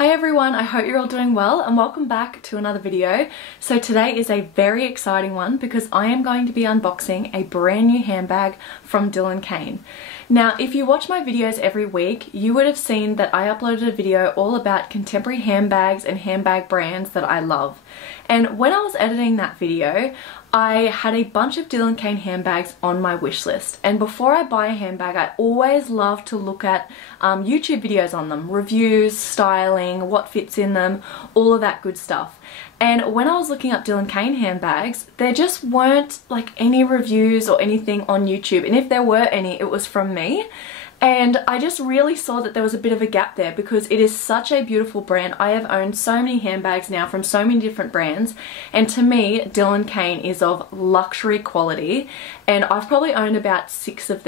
Hi everyone, I hope you're all doing well and welcome back to another video. So today is a very exciting one because I am going to be unboxing a brand new handbag from Dylan Kain. Now, if you watch my videos every week, you would have seen that I uploaded a video all about contemporary handbags and handbag brands that I love. And when I was editing that video, I had a bunch of Dylan Kain handbags on my wish list, and before I buy a handbag I always love to look at YouTube videos on them, reviews, styling, what fits in them, all of that good stuff. And when I was looking up Dylan Kain handbags, there just weren't like any reviews or anything on YouTube, and if there were any, it was from me. And I just really saw that there was a bit of a gap there because it is such a beautiful brand. I have owned so many handbags now from so many different brands, and to me Dylan Kain is of luxury quality, and I've probably owned about 5 or 6 of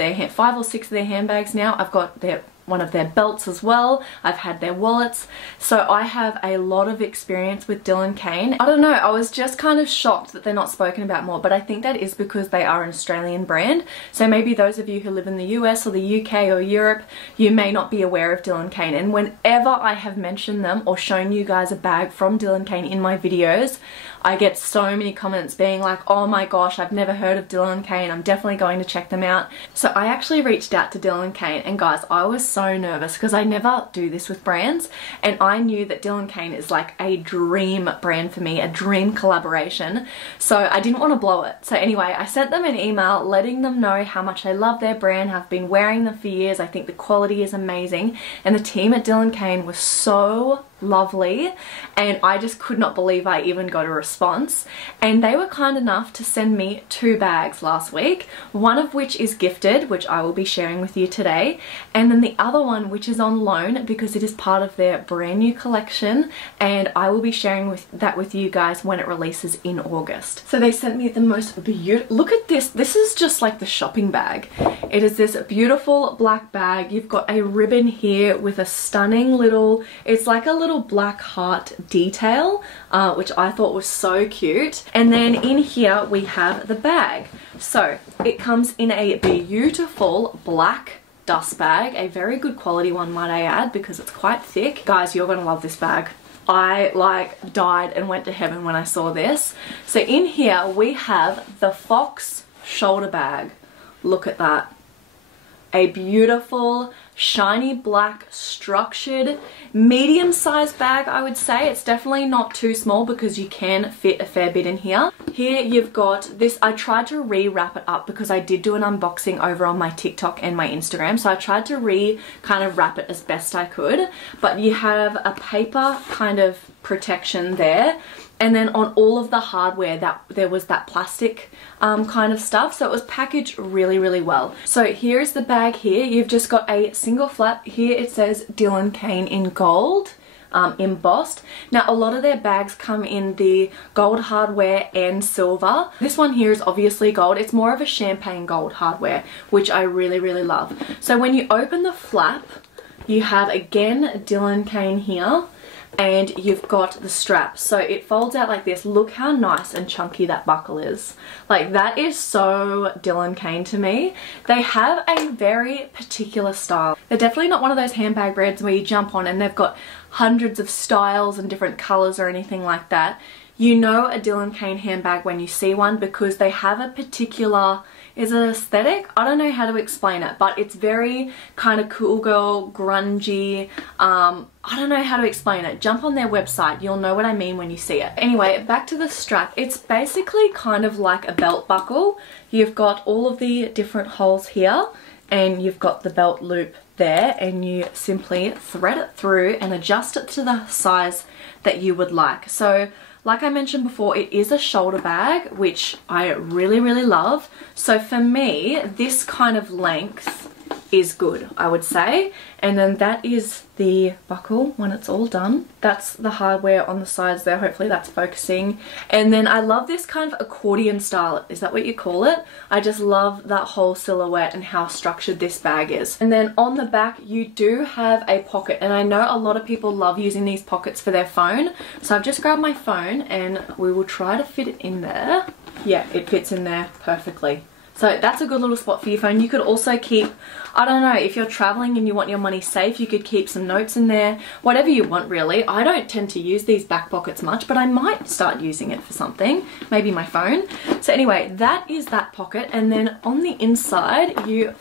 their handbags now. I've got one of their belts as well. I've had their wallets. So I have a lot of experience with Dylan Kain. I don't know, I was just kind of shocked that they're not spoken about more, but I think that is because they are an Australian brand. So maybe those of you who live in the US or the UK or Europe, you may not be aware of Dylan Kain. And whenever I have mentioned them or shown you guys a bag from Dylan Kain in my videos, I get so many comments being like, oh my gosh, I've never heard of Dylan Kain, I'm definitely going to check them out. So I actually reached out to Dylan Kain, and guys, I was so nervous because I never do this with brands, and I knew that Dylan Kain is like a dream brand for me, a dream collaboration, so I didn't want to blow it. So anyway, I sent them an email letting them know how much I love their brand. I've been wearing them for years, I think the quality is amazing, and the team at Dylan Kain was so lovely, and I just could not believe I even got a response. And they were kind enough to send me 2 bags last week, one of which is gifted, which I will be sharing with you today, and then the other one which is on loan because it is part of their brand new collection, and I will be sharing that with you guys when it releases in August. So they sent me the most beautiful, look at this, this is just like the shopping bag. It is this beautiful black bag. You've got a ribbon here with a stunning little, it's like a little black heart detail, which I thought was so cute. And then in here we have the bag. So it comes in a beautiful black dust bag, a very good quality one, might I add, because it's quite thick. Guys, you're gonna love this bag. I like died and went to heaven when I saw this. So in here we have the Fox shoulder bag. Look at that. A beautiful shiny black structured medium-sized bag, I would say. It's definitely not too small because you can fit a fair bit in here. Here you've got this, I tried to re-wrap it up because I did do an unboxing over on my TikTok and my Instagram, so I tried to kind of wrap it as best I could, but you have a paper kind of protection there, and then on all of the hardware there was that plastic kind of stuff, so it was packaged really, really well. So here's the bag here. You've just got a single flap. Here it says Dylan Kain in gold, embossed. Now a lot of their bags come in the gold hardware and silver. This one here is obviously gold. It's more of a champagne gold hardware, which I really, really love. So when you open the flap, you have again Dylan Kain here, and you've got the strap, so it folds out like this. Look how nice and chunky that buckle is. Like, that is so Dylan Kain to me. They have a very particular style. They're definitely not one of those handbag brands where you jump on and they've got hundreds of styles and different colors or anything like that. You know a Dylan Kain handbag when you see one because they have a particular, is it aesthetic? I don't know how to explain it, but it's very kind of cool girl, grungy. I don't know how to explain it. Jump on their website, you'll know what I mean when you see it. Anyway, back to the strap. It's basically kind of like a belt buckle. You've got all of the different holes here, and you've got the belt loop there, and you simply thread it through and adjust it to the size that you would like. So like I mentioned before, it is a shoulder bag, which I really, really love. So for me, this kind of length is good, I would say. And then that is the buckle when it's all done. That's the hardware on the sides there. Hopefully that's focusing. And then I love this kind of accordion style. Is that what you call it? I just love that whole silhouette and how structured this bag is. And then on the back, you do have a pocket. And I know a lot of people love using these pockets for their phone. So I've just grabbed my phone and we will try to fit it in there. Yeah, it fits in there perfectly. So that's a good little spot for your phone. You could also keep, I don't know, if you're traveling and you want your money safe, you could keep some notes in there, whatever you want really. I don't tend to use these back pockets much, but I might start using it for something, maybe my phone. So anyway, that is that pocket, and then on the inside, you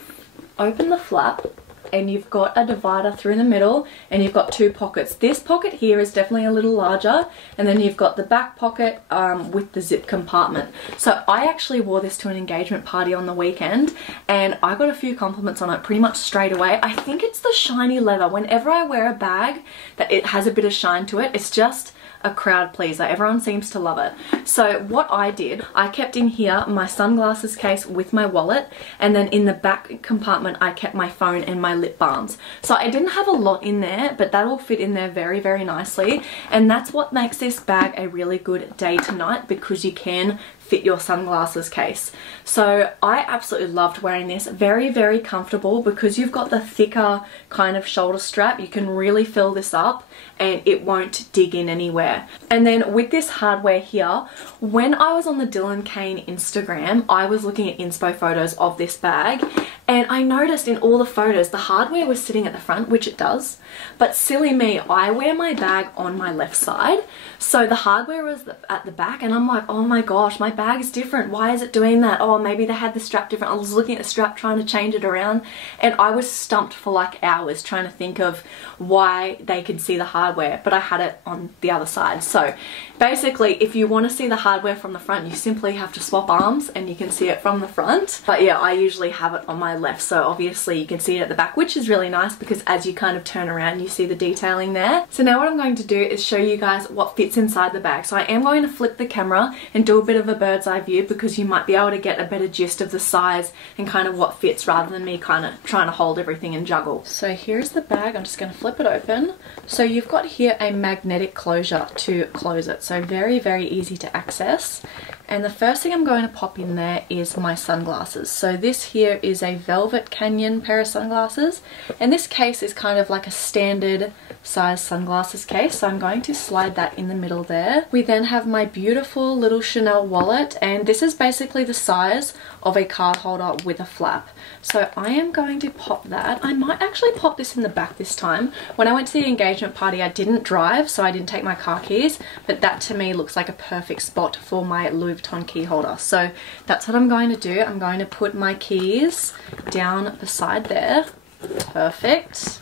open the flap and you've got a divider through the middle and you've got two pockets. This pocket here is definitely a little larger, and then you've got the back pocket with the zip compartment. So I actually wore this to an engagement party on the weekend and I got a few compliments on it pretty much straight away. I think it's the shiny leather. Whenever I wear a bag that it has a bit of shine to it, it's just a crowd pleaser. Everyone seems to love it. So what I did, I kept in here my sunglasses case with my wallet, and then in the back compartment I kept my phone and my lip balms. So I didn't have a lot in there, but that all fit in there very, very nicely, and that's what makes this bag a really good day to night, because you can fit your sunglasses case. So I absolutely loved wearing this. Very, very comfortable, because you've got the thicker kind of shoulder strap. You can really fill this up and it won't dig in anywhere. And then with this hardware here, when I was on the Dylan Kain Instagram, I was looking at inspo photos of this bag, and I noticed in all the photos the hardware was sitting at the front, which it does, but silly me, I wear my bag on my left side, so the hardware was at the back, and I'm like, oh my gosh, my bag is different. Why is it doing that? Oh, maybe they had the strap different. I was looking at the strap trying to change it around, and I was stumped for like hours trying to think of why they could see the hardware, but I had it on the other side. So basically, if you want to see the hardware from the front, you simply have to swap arms and you can see it from the front. But yeah, I usually have it on my left, so obviously you can see it at the back, which is really nice because as you kind of turn around you see the detailing there. So now what I'm going to do is show you guys what fits inside the bag. So I am going to flip the camera and do a bit of a bird's eye view, because you might be able to get a better gist of the size and kind of what fits, rather than me kind of trying to hold everything and juggle. So here's the bag. I'm just going to flip it open. So you've got here a magnetic closure to close it, so very, very easy to access. And the first thing I'm going to pop in there is my sunglasses. So this here is a Velvet Canyon pair of sunglasses, and this case is kind of like a standard size sunglasses case, so I'm going to slide that in the middle there. We then have my beautiful little Chanel wallet, and this is basically the size of a card holder with a flap. So I am going to pop that. I might actually pop this in the back this time. When I went to the engagement party I didn't drive, so I didn't take my car keys, but that to me looks like a perfect spot for my Louis Vuitton key holder. So that's what I'm going to do. I'm going to put my keys down beside there. Perfect.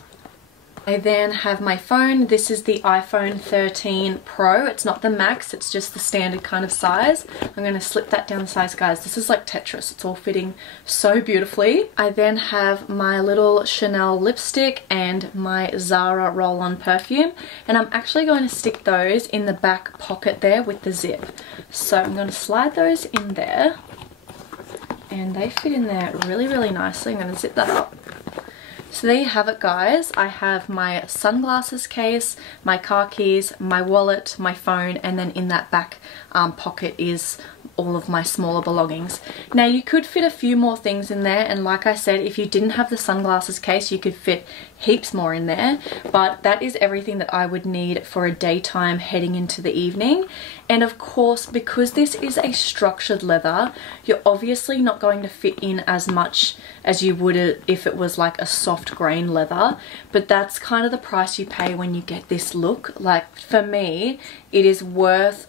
I then have my phone. This is the iPhone 13 Pro. It's not the Max, it's just the standard kind of size. I'm going to slip that down the size, guys. This is like Tetris. It's all fitting so beautifully. I then have my little Chanel lipstick and my Zara roll-on perfume, and I'm actually going to stick those in the back pocket there with the zip. So I'm going to slide those in there, and they fit in there really, really nicely. I'm going to zip that up. So there you have it, guys. I have my sunglasses case, my car keys, my wallet, my phone, and then in that back pocket is all of my smaller belongings. Now you could fit a few more things in there, and like I said, if you didn't have the sunglasses case you could fit heaps more in there, but that is everything that I would need for a daytime heading into the evening. And of course, because this is a structured leather, you're obviously not going to fit in as much as you would if it was like a soft grain leather, but that's kind of the price you pay when you get this look. Like for me, it is worth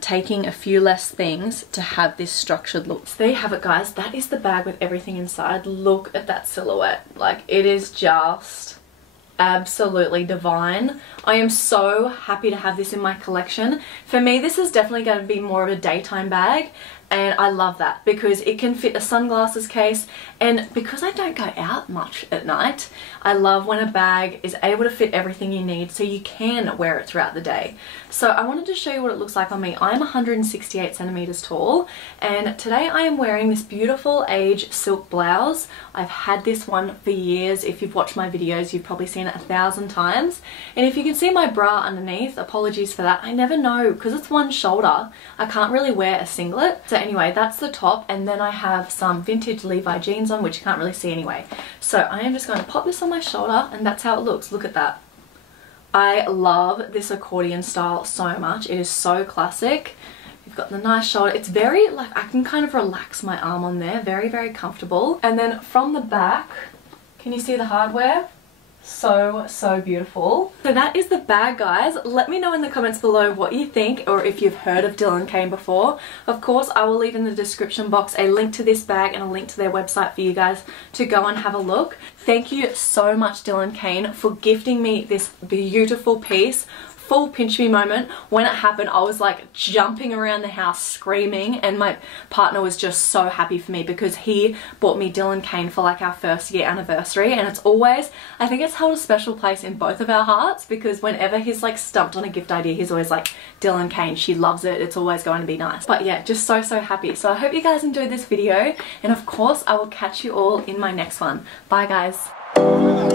taking a few less things to have this structured look. So there you have it, guys. That is the bag with everything inside. Look at that silhouette. Like, it is just absolutely divine. I am so happy to have this in my collection. For me, this is definitely going to be more of a daytime bag, and I love that because it can fit a sunglasses case, and because I don't go out much at night, I love when a bag is able to fit everything you need so you can wear it throughout the day. So I wanted to show you what it looks like on me. I'm 168 centimeters tall, and today I am wearing this beautiful Age silk blouse. I've had this one for years. If you've watched my videos, you've probably seen it 1,000 times. And if you can see my bra underneath, apologies for that. I never know, because it's one shoulder, I can't really wear a singlet. So anyway, that's the top, and then I have some vintage Levi jeans on, which you can't really see anyway. So I am just going to pop this on my shoulder, and that's how it looks. Look at that. I love this accordion style so much. It is so classic. You've got the nice shoulder. It's very, like, I can kind of relax my arm on there. Very, very comfortable. And then from the back, can you see the hardware? So beautiful. So that is the bag, guys. Let me know in the comments below what you think, or if you've heard of Dylan Kain before. Of course, I will leave in the description box a link to this bag and a link to their website for you guys to go and have a look. Thank you so much, Dylan Kain, for gifting me this beautiful piece. Full pinch me moment. When it happened, I was like jumping around the house screaming, and my partner was just so happy for me because he bought me Dylan Kain for like our 1st year anniversary, and it's always, I think it's held a special place in both of our hearts because whenever he's like stumped on a gift idea, he's always like, Dylan Kain, she loves it, it's always going to be nice. But yeah, just so happy. So I hope you guys enjoyed this video, and of course I will catch you all in my next one. Bye guys.